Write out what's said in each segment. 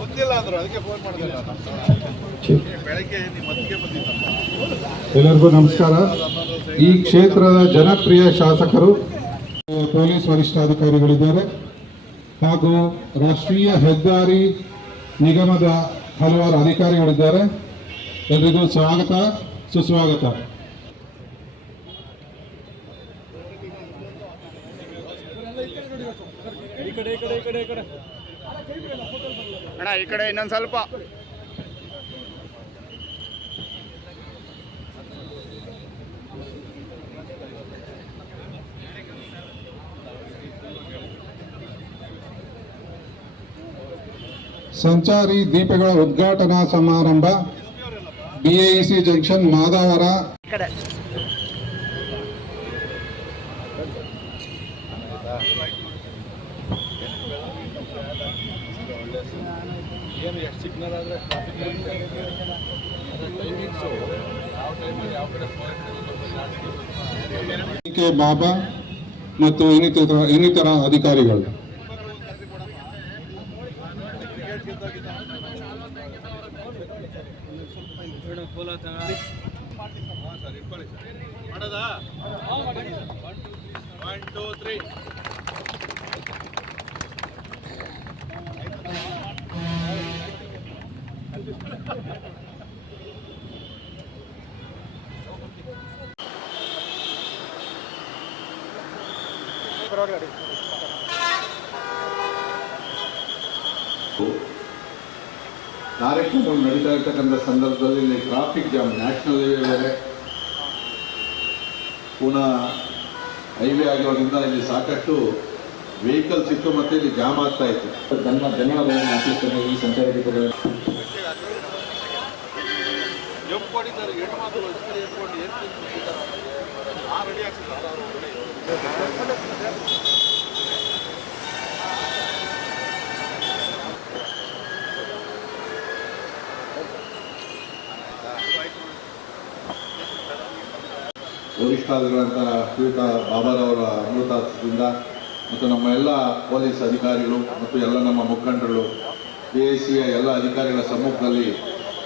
ಗೊತ್ತಿಲ್ಲ ಅಂದ್ರು, ಅದಕ್ಕೆ ಫೋನ್ ಮಾಡಿದೆ. ಬೆಳಗ್ಗೆ ನಿಮ್ಮ ಮತ್ತಿಗೆ ಬಂದಿದ್ದಪ್ಪ. ಎಲ್ಲರಿಗೂ ನಮಸ್ಕಾರ. ಈ ಕ್ಷೇತ್ರದ ಜನಪ್ರಿಯ ಶಾಸಕರು, ಪೊಲೀಸ್ ವರಿಷ್ಠಾಧಿಕಾರಿಗಳಿದ್ದಾರೆ ಹಾಗೂ ರಾಷ್ಟ್ರೀಯ ಹೆದ್ದಾರಿ ನಿಗಮದ ಹಲವಾರು ಅಧಿಕಾರಿಗಳಿದ್ದಾರೆ. ಎಲ್ರಿಗೂ ಸ್ವಾಗತ, ಸುಸ್ವಾಗತ. ಅಣ್ಣ ಈ ಕಡೆ ಇನ್ನೊಂದು ಸ್ವಲ್ಪ. ಸಂಚಾರಿ ದೀಪಗಳ ಉದ್ಘಾಟನಾ ಸಮಾರಂಭ ಬಿಎಇಸಿ ಜಂಕ್ಷನ್ ಮಾದಾವರ. ಏನು ಎಷ್ಟು ಸಿಗ್ನಲ್ ಆದರೆ ಕೆ ಬಾಬಾ ಮತ್ತು ಇನ್ನಿತರ ಅಧಿಕಾರಿಗಳು. ಮಾಡೋದಾ 1 2 3 ಕಾರ್ಯಕ್ರಮಗಳು ನಡೀತಾ ಇರ್ತಕ್ಕಂಥ ಸಂದರ್ಭದಲ್ಲಿ ಇಲ್ಲಿ ಟ್ರಾಫಿಕ್ ಜಾಮ್, ನ್ಯಾಷನಲ್ ಹೈವೇ ಬೇರೆ ಪುನಃ ಹೈವೇ ಆಗಿರೋದ್ರಿಂದ ಇಲ್ಲಿ ಸಾಕಷ್ಟು ವೆಹಿಕಲ್ಸ್ ಇತ್ತು ಮತ್ತು ಇಲ್ಲಿ ಜಾಮ್ ಆಗ್ತಾ ಇತ್ತು. ಧನ್ಯವಾದಗಳನ್ನು ಅರ್ಪಿಸುತ್ತೇನೆ. ಈ ಸಂಚಾರಿ ದೀಪಗಳು ವರಿಷ್ಠಾಧಿಕಾರಿಗಳಂತ ಶ್ರೀಯುತ ಬಾಬಾರವರ ಅಮೃತಾದಿಂದ ಮತ್ತು ನಮ್ಮ ಎಲ್ಲ ಪೊಲೀಸ್ ಅಧಿಕಾರಿಗಳು ಮತ್ತು ಎಲ್ಲ ನಮ್ಮ ಮುಖಂಡರುಗಳು, ಎಸಿಯ ಎಲ್ಲ ಅಧಿಕಾರಿಗಳ ಸಮ್ಮುಖದಲ್ಲಿ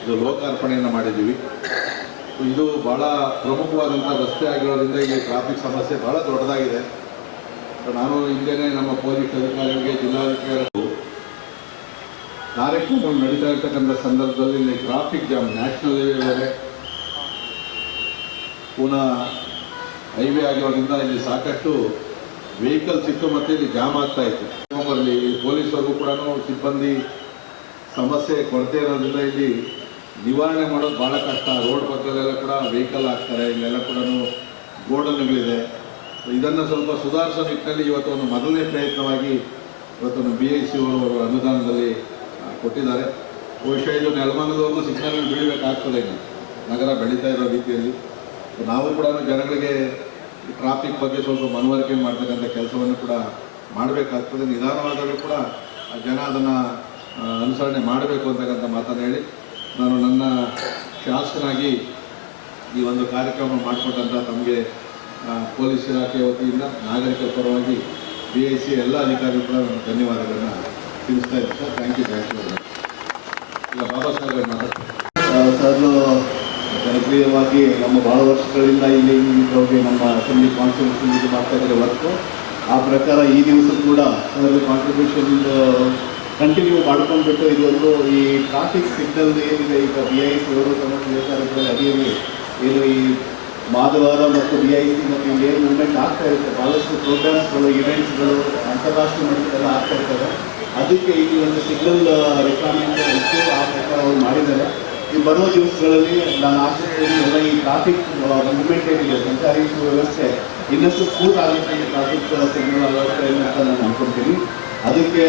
ಇದು ಲೋಕಾರ್ಪಣೆಯನ್ನು ಮಾಡಿದ್ದೀವಿ. ಇದು ಭಾಳ ಪ್ರಮುಖವಾದಂಥ ರಸ್ತೆ ಆಗಿರೋದ್ರಿಂದ ಇಲ್ಲಿ ಟ್ರಾಫಿಕ್ ಸಮಸ್ಯೆ ಭಾಳ ದೊಡ್ಡದಾಗಿದೆ. ನಾನು ಹಿಂದೆಯೇ ನಮ್ಮ ಪೊಲೀಸ್ ಅಧಿಕಾರಿಗಳಿಗೆ, ಜಿಲ್ಲಾಧಿಕಾರಿಗಳು ಕಾರ್ಯಕ್ರಮಗಳು ನಡೀತಾ ಇರ್ತಕ್ಕಂಥ ಸಂದರ್ಭದಲ್ಲಿ ಇಲ್ಲಿ ಟ್ರಾಫಿಕ್ ಜಾಮ್, ನ್ಯಾಷನಲ್ ಹೈವೇ ಬೇರೆ ಪುನಃ ಹೈವೇ ಆಗಿರೋದ್ರಿಂದ ಇಲ್ಲಿ ಸಾಕಷ್ಟು ವೆಹಿಕಲ್ಸ್ ಇತ್ತು ಮತ್ತು ಇಲ್ಲಿ ಜಾಮ್ ಆಗ್ತಾ ಇತ್ತು. ಇಲ್ಲಿ ಪೊಲೀಸರಿಗೂ ಕೂಡ ಸಿಬ್ಬಂದಿ ಸಮಸ್ಯೆ ಕೊರತೆ ಇರೋದ್ರಿಂದ ಇಲ್ಲಿ ನಿವಾರಣೆ ಮಾಡೋದು ಭಾಳ ಕಷ್ಟ. ರೋಡ್ ಪಕ್ಕದಲ್ಲೆಲ್ಲ ಕೂಡ ವೆಹಿಕಲ್ ಹಾಕ್ತಾರೆ, ಇಲ್ಲೆಲ್ಲ ಕೂಡ ಗೋಡನ್ಗಳಿದೆ. ಇದನ್ನು ಸ್ವಲ್ಪ ಸುಧಾರಿಸೋ ನಿಟ್ಟಿನಲ್ಲಿ ಇವತ್ತು ಒಂದು ಮೊದಲನೇ ಪ್ರಯತ್ನವಾಗಿ ಇವತ್ತೊಂದು BIC ಅವರು ಅನುದಾನದಲ್ಲಿ ಕೊಟ್ಟಿದ್ದಾರೆ. ಬಹುಶಃ ಇದು ನೆಲಮಂಗಲದವರೆಗೂ ಸಿಗ್ನಲ್ ಬೀಳಬೇಕಾಗ್ತದೆ. ನಗರ ಬೆಳೀತಾ ಇರೋ ರೀತಿಯಲ್ಲಿ ನಾವು ಕೂಡ ಜನಗಳಿಗೆ ಟ್ರಾಫಿಕ್ ಬಗ್ಗೆ ಸ್ವಲ್ಪ ಮನವರಿಕೆ ಮಾಡ್ತಕ್ಕಂಥ ಕೆಲಸವನ್ನು ಕೂಡ ಮಾಡಬೇಕಾಗ್ತದೆ. ನಿಧಾನವಾದರೂ ಕೂಡ ಜನ ಅದನ್ನು ಅನುಸರಣೆ ಮಾಡಬೇಕು ಅಂತಕ್ಕಂಥ ಮಾತನ್ನು ಹೇಳಿ, ನಾನು ನನ್ನ ಶಾಸಕನಾಗಿ ಈ ಒಂದು ಕಾರ್ಯಕ್ರಮ ಮಾಡಿಕೊಟ್ಟಂಥ ತಮಗೆ ಪೊಲೀಸ್ ಇಲಾಖೆ ವತಿಯಿಂದ ನಾಗರಿಕರ ಪರವಾಗಿ BIC ಎಲ್ಲ ಅಧಿಕಾರಿಗಳು ಕೂಡ ನಾನು ಧನ್ಯವಾದಗಳನ್ನು ತಿಳಿಸ್ತಾ ಇದ್ದೀನಿ ಸರ್. Thank you. ಈಗ ಬಾಬಾ ಸಾಹೇಬ್ ಮಾತಾಡ್ತಾರೆ. ಸರ್ ಜನಪ್ರಿಯವಾಗಿ ನಮ್ಮ ಭಾಳ ವರ್ಷಗಳಿಂದ ಇಲ್ಲಿ ಬಗ್ಗೆ ನಮ್ಮ ಅಸೆಂಬ್ಲಿ ಕಾನ್ಸ್ಟಿಟ್ಯೂಷನ್ ಇದು ಮಾಡ್ತಾ ಇದ್ದಾರೆ ವರ್ಕು. ಆ ಪ್ರಕಾರ ಈ ದಿವಸ ಕೂಡ ಅದರಲ್ಲಿ ಕಾಂಟ್ರಿಬ್ಯೂಷನ್ ಕಂಟಿನ್ಯೂ ಮಾಡ್ಕೊಂಡ್ಬಿಟ್ಟು ಇದೊಂದು ಈ ಟ್ರಾಫಿಕ್ ಸಿಗ್ನಲ್ ಏನಿದೆ ಈಗ BIC ಅವರು ಸಮಸ್ಯೆ ಅಡಿಯಲ್ಲಿ ಏನು ಈ ಮಾದವಾರ ಮತ್ತು BIC ಮತ್ತು ಏನು ಮೂವ್ಮೆಂಟ್ ಆಗ್ತಾ ಇರುತ್ತೆ, ಭಾಳಷ್ಟು ಪ್ರೋಗ್ರಾಮ್ಸ್ಗಳು, ಇವೆಂಟ್ಸ್ಗಳು ಅಂತಾರಾಷ್ಟ್ರೀಯ ಮಟ್ಟದೆಲ್ಲ ಆಗ್ತಾ ಇರ್ತವೆ. ಅದಕ್ಕೆ ಇಲ್ಲಿ ಒಂದು ಸಿಗ್ನಲ್ ರಿಕ್ವೈರ್ಮೆಂಟ್ ಇತ್ತು, ಆ ಪ್ರಕಾರ ಅವರು ಮಾಡಿದ್ದಾರೆ. ಈ ಬರೋ ದಿವಸಗಳಲ್ಲಿ ನಾನು ಆಶಿಸ್ತೀನಿ ಎಲ್ಲ ಈ ಟ್ರಾಫಿಕ್ ಮೂವ್ಮೆಂಟ್ ಏನಿದೆ, ಸಂಚಾರಿ ವ್ಯವಸ್ಥೆ ಇನ್ನಷ್ಟು ಸ್ಮೂತ್ ಆಗುತ್ತೆ, ಈ ಟ್ರಾಫಿಕ್ ಸಿಗ್ನಲ್ ವ್ಯವಸ್ಥೆ ಅಂತ ನಾನು ಅನ್ಕೊಳ್ತೀನಿ. ಅದಕ್ಕೆ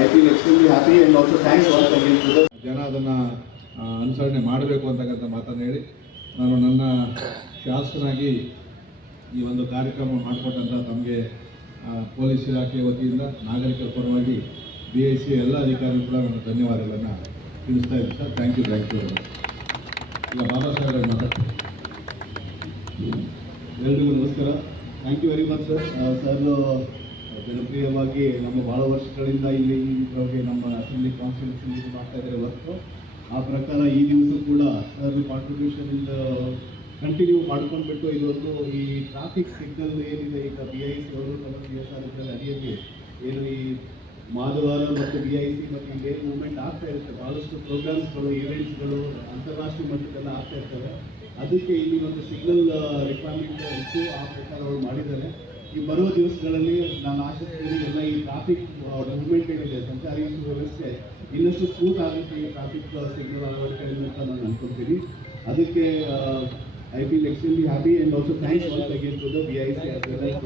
I feel extremely happy and also thanks also again to the ಜನ ಅದನ್ನು ಅನುಸರಣೆ ಮಾಡಬೇಕು ಅಂತಕ್ಕಂಥ ಮಾತನ್ನು ಹೇಳಿ, ನಾನು ನನ್ನ ಶಾಸಕನಾಗಿ ಈ ಒಂದು ಕಾರ್ಯಕ್ರಮ ಮಾಡಿಕೊಟ್ಟಂಥ ತಮಗೆ ಪೊಲೀಸ್ ಇಲಾಖೆ ವತಿಯಿಂದ ನಾಗರಿಕರ ಪರವಾಗಿ BIC ಎಲ್ಲ ಅಧಿಕಾರಿಗಳು ಕೂಡ ನಾನು ಧನ್ಯವಾದಗಳನ್ನು ತಿಳಿಸ್ತಾ ಇದ್ದೀನಿ ಸರ್. Thank you. ಈಗ ಬಾಬಾ ಸಾಹೇಬ್ ಮಾತಾಡ್ತೀನಿ. ಎಲ್ರಿಗೂ ನಮಸ್ಕಾರ. Thank you very much sir. ಜನಪ್ರಿಯವಾಗಿ ನಮ್ಮ ಭಾಳ ವರ್ಷಗಳಿಂದ ಇಲ್ಲಿ ಇದ್ರೊಳಗೆ ನಮ್ಮ ಅಸೆಂಬ್ಲಿ ಕಾನ್ಸ್ಟಿಟ್ಯೂಷನ್ ಮಾಡ್ತಾ ಇದ್ದಾರೆ ವರ್ಕು. ಆ ಪ್ರಕಾರ ಈ ದಿವಸ ಕೂಡ ಸರ್ ಕಾಂಟ್ರಿಬ್ಯೂಷನ್ ಇಂದ ಕಂಟಿನ್ಯೂ ಮಾಡ್ಕೊಂಡ್ಬಿಟ್ಟು ಇದೊಂದು ಈ ಟ್ರಾಫಿಕ್ ಸಿಗ್ನಲ್ ಏನಿದೆ ಈಗ BIC ಅವರು CSR ಅಡಿಯಲ್ಲಿ ಏನು ಈ ಮಾಧವಾರ ಮತ್ತು BIC ಮತ್ತು ಇಲ್ಲೇನು ಮೂವ್ಮೆಂಟ್ ಆಗ್ತಾ ಇರುತ್ತೆ, ಭಾಳಷ್ಟು ಪ್ರೋಗ್ರಾಮ್ಸ್ಗಳು ಈವೆಂಟ್ಸ್ಗಳು ಅಂತಾರಾಷ್ಟ್ರೀಯ ಮಟ್ಟದೆಲ್ಲ ಆಗ್ತಾ ಇರ್ತವೆ. ಅದಕ್ಕೆ ಇಲ್ಲಿ ಒಂದು ಸಿಗ್ನಲ್ ರಿಕ್ವೈರ್ಮೆಂಟ್ ಇತ್ತು, ಆ ಪ್ರಕಾರ ಅವರು ಮಾಡಿದ್ದಾರೆ. ಈ ಬರುವ ದಿವಸಗಳಲ್ಲಿ ನಾನು ಆಶಿಸ್ತೀನಿ ಎಲ್ಲ ಈ ಟ್ರಾಫಿಕ್ ಮೂವ್ಮೆಂಟ್ ಏನಿದೆ, ಸಂಚಾರಿ ವ್ಯವಸ್ಥೆ ಇನ್ನಷ್ಟು ಸ್ಮೂತ್ ಆಗುತ್ತೆ ಈ ಟ್ರಾಫಿಕ್ ಸಿಗ್ನಲ್ ಅಳವಡಿಕೆಯಿಂದ ಅಂತ ನಾನು ಅನ್ಕೊಳ್ತೀನಿ. ಅದಕ್ಕೆ I feel extremely happy and also thanks once again to the BIC as well as